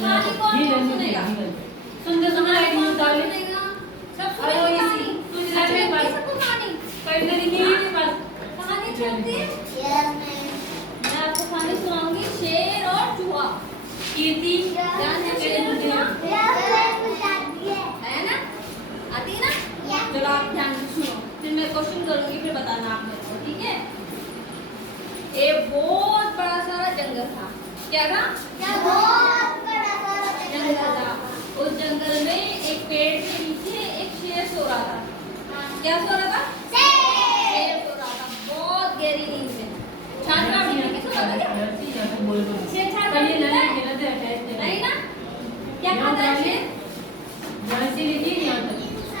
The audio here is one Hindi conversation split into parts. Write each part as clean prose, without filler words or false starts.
कहानी कौन सुनेगा? सुनते सुना एक कौन मिनट डाले सुनेगा? सब अरे वो सुनेंगे इसी कहानी। तुझे अच्छा, लगे बस सबको कहानी पढ़ने लिखने की बस कहानी चलती है। Yes, ma'am. मैं आपको कहानी सुनाऊंगी, शेर और चूहा। कीर्ति जानते हो शेर और चूहा? Yes, ma'am. आती है. है ना? आती है ना? Yes. चलो आप ध्यान से सुनो, फिर मैं क्वेश्चन करूंगी, फिर बताना आप मेरे को, ठीक है? एक बहुत बड़ा सारा जंगल था। क्या था? क्या बहुत बड़ा सारा जंगल था। उस जंगल में एक पेड़ के नीचे एक शेर सो रहा था। क्या सो रहा था? शेर सो रहा था, बहुत गहरी नींद में। छात्रा भी सो रहा था क्या? शेर छात्रा भी सोता है? नहीं ना? क्या खाता है शेर?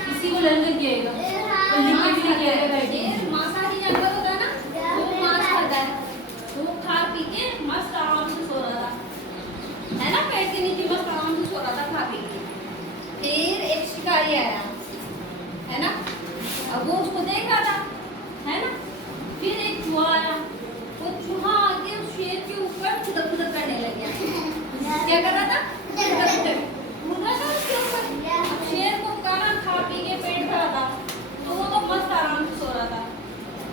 किसी को लर्न किएगा तो लिख के भी नहीं आएगा शेर मांसाहारी जानवर होता है ना, वो मांस खाता है। तो वो खा पी के मस्त आराम से सो रहा था, है ना? पेड़ के नीचे मस्त आराम से सो रहा था खा पी के। फिर एक शिकारी आया, है ना? अब वो उसको देख रहा था, है ना? फिर एक चूहा आया, वो चूहा आके उस शेर के ऊपर खुदक खुदक करने लग गया। क्या कर रहा था? खुदक खुदक कूद रहा था उसके ऊपर। अब शेर को खाना खा पी के पेट भरा था, तो वो तो मस्त आराम से सो रहा था।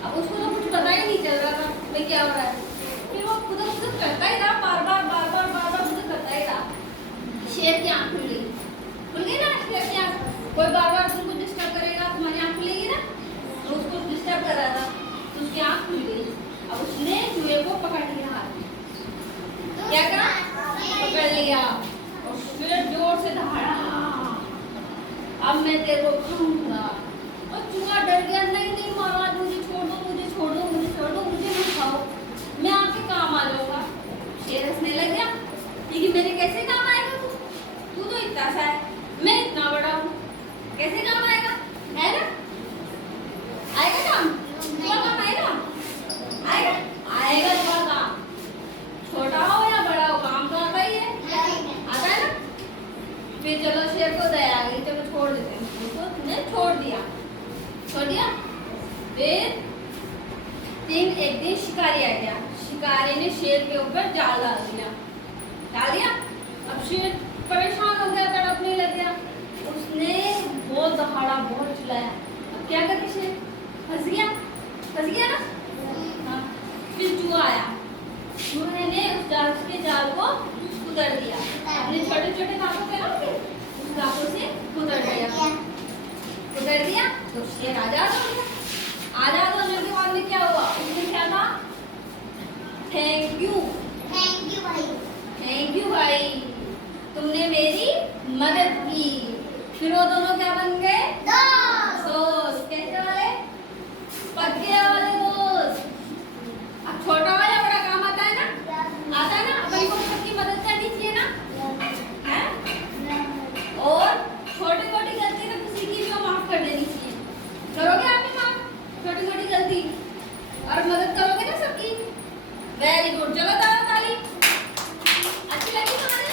अब उसको तो कुछ पता ही नहीं चल रहा था भाई क्या हो रहा है। फिर वो खुदक खुदक करता ही रहा, बार बार खुदक करता ही रहा। शेर की आंख खुल गई ना? शेर की आंख, कोई बार बार तुमको डिस्टर्ब करेगा, तुम्हारी आंख खुलेगी ना? तो उसको डिस्टर्ब कर रहा था, तो उसकी आंख खुल गई। अब उसने चूहे को पकड़ लिया हाथ में। क्या करा? पकड़ लिया और फिर जोर से दहाड़ा, अब मैं तेरे को खाऊंगा। और चूहा डर गया, नहीं नहीं महाराज, मुझे छोड़ दो, मुझे छोड़ दो, मुझे छोड़ दो, मुझे मत खाओ, मैं आपके काम आ जाऊंगा। शेर हंसने लग गया, लेकिन मेरे कैसे काम आएगा तू? तू तो इतना सा है, मैं इतना बड़ा हूँ, कैसे काम आएगा? है ना? आएगा काम? तुम्हारा काम आएगा? आएगा? आएगा तुम्हारा काम। छोटा हो या बड़ा हो, काम तो आता ही है, आता है ना? फिर चलो शेर को दया आ गई, चलो छोड़ देते हैं उसको। तुमने छोड़ दिया। फिर एक दिन शिकारी आ गया, शिकारी ने शेर के ऊपर जाल डाल दिया। अब शेर परेशान हो गया, तड़पने लग गया। उसने बहुत दहाड़ा, बहुत चिल्लाया। अब क्या करे शेर? फंस गया ना? हाँ। फिर चूहा आया, चूहे ने उसके जाल को उतर दिया, अपने छोटे छोटे दांतों से ना उस दांतों से उतर दिया। तो शेर आजाद हो गया। आजाद होने के बाद में क्या हुआ? उसने क्या कहा? थैंक यू भाई, तुमने मेरी मदद की। फिर वो दोनों क्या बन गए? दोस्त। कैसे वाले? पक्के वाले दोस्त। अब छोटा वाला बड़ा काम आता है ना? आता है ना? अपन को सबकी मदद करनी चाहिए ना? है? और छोटी छोटी गलती तो किसी की भी माफ कर देनी चाहिए। करोगे आप भी माफ छोटी छोटी गलती, और मदद करोगे ना सबकी? वेरी गुड, चलो ताली। अच्छी लगी तुम्हारे